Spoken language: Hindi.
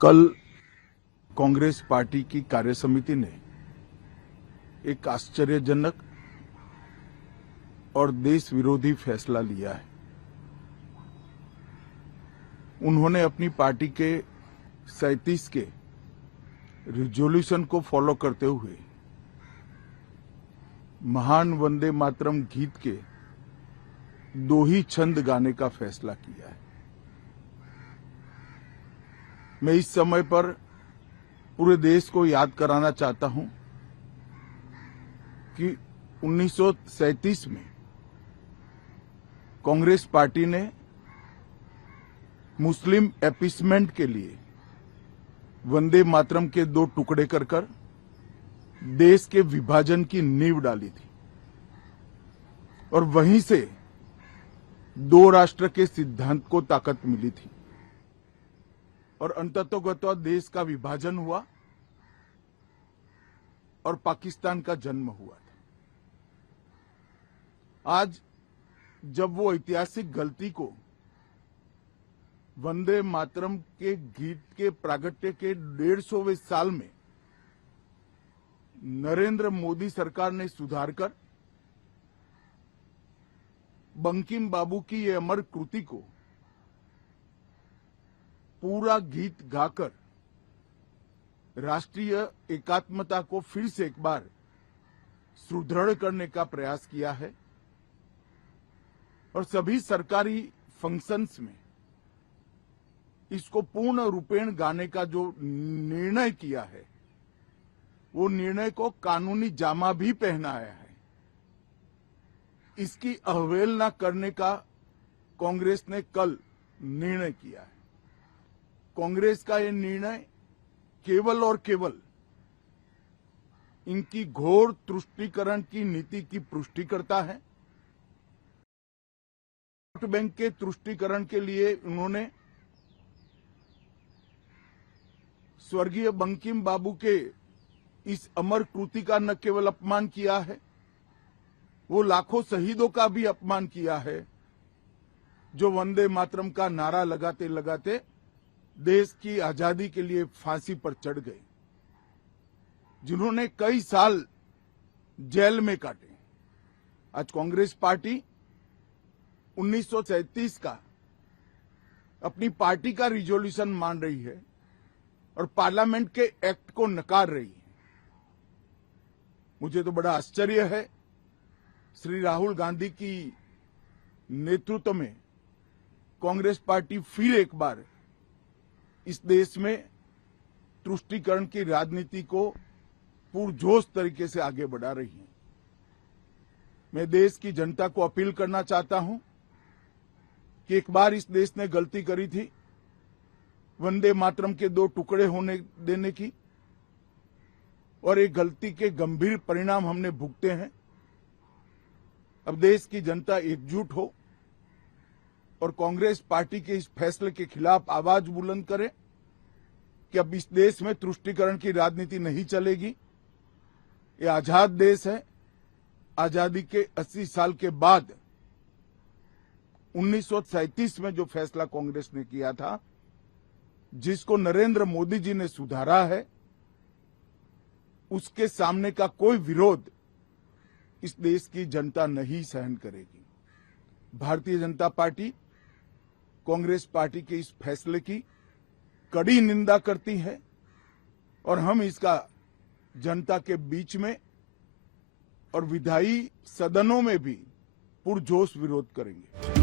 कल कांग्रेस पार्टी की कार्यसमिति ने एक आश्चर्यजनक और देश विरोधी फैसला लिया है। उन्होंने अपनी पार्टी के 37 के रिजोल्यूशन को फॉलो करते हुए महान वंदे मातरम गीत के 2 ही छंद गाने का फैसला किया है। मैं इस समय पर पूरे देश को याद कराना चाहता हूं कि 1937 में कांग्रेस पार्टी ने मुस्लिम अपीसमेंट के लिए वंदे मातरम के 2 टुकड़े कर देश के विभाजन की नींव डाली थी और वहीं से 2 राष्ट्र के सिद्धांत को ताकत मिली थी और अंततोगत्वा देश का विभाजन हुआ और पाकिस्तान का जन्म हुआ था। आज जब वो ऐतिहासिक गलती को वंदे मातरम के गीत के प्रागट्य के 150वें साल में नरेंद्र मोदी सरकार ने सुधार कर बंकिम बाबू की ये अमर कृति को पूरा गीत गाकर राष्ट्रीय एकात्मता को फिर से एक बार सुदृढ़ करने का प्रयास किया है और सभी सरकारी फंक्शंस में इसको पूर्ण रूपेण गाने का जो निर्णय किया है वो निर्णय को कानूनी जामा भी पहनाया है। इसकी अवहेलना करने का कांग्रेस ने कल निर्णय किया है। कांग्रेस का ये निर्णय केवल और केवल इनकी घोर तुष्टीकरण की नीति की पुष्टि करता है। वोट बैंक के तुष्टीकरण के लिए उन्होंने स्वर्गीय बंकिम बाबू के इस अमर कृति का न केवल अपमान किया है, वो लाखों शहीदों का भी अपमान किया है जो वंदे मातरम का नारा लगाते लगाते देश की आजादी के लिए फांसी पर चढ़ गए, जिन्होंने कई साल जेल में काटे। आज कांग्रेस पार्टी 1937 का अपनी पार्टी का रिजोल्यूशन मान रही है और पार्लियामेंट के एक्ट को नकार रही है। मुझे तो बड़ा आश्चर्य है, श्री राहुल गांधी की नेतृत्व में कांग्रेस पार्टी फिर एक बार इस देश में तुष्टीकरण की राजनीति को पुरजोश तरीके से आगे बढ़ा रही है। मैं देश की जनता को अपील करना चाहता हूं कि एक बार इस देश ने गलती करी थी वंदे मातरम के 2 टुकड़े होने देने की और एक गलती के गंभीर परिणाम हमने भुगते हैं। अब देश की जनता एकजुट हो और कांग्रेस पार्टी के इस फैसले के खिलाफ आवाज बुलंद करे कि अब इस देश में तुष्टीकरण की राजनीति नहीं चलेगी। ये आजाद देश है। आजादी के 80 साल के बाद 1937 में जो फैसला कांग्रेस ने किया था, जिसको नरेंद्र मोदी जी ने सुधारा है, उसके सामने का कोई विरोध इस देश की जनता नहीं सहन करेगी। भारतीय जनता पार्टी कांग्रेस पार्टी के इस फैसले की कड़ी निंदा करती है और हम इसका जनता के बीच में और विधायी सदनों में भी पुरजोश विरोध करेंगे।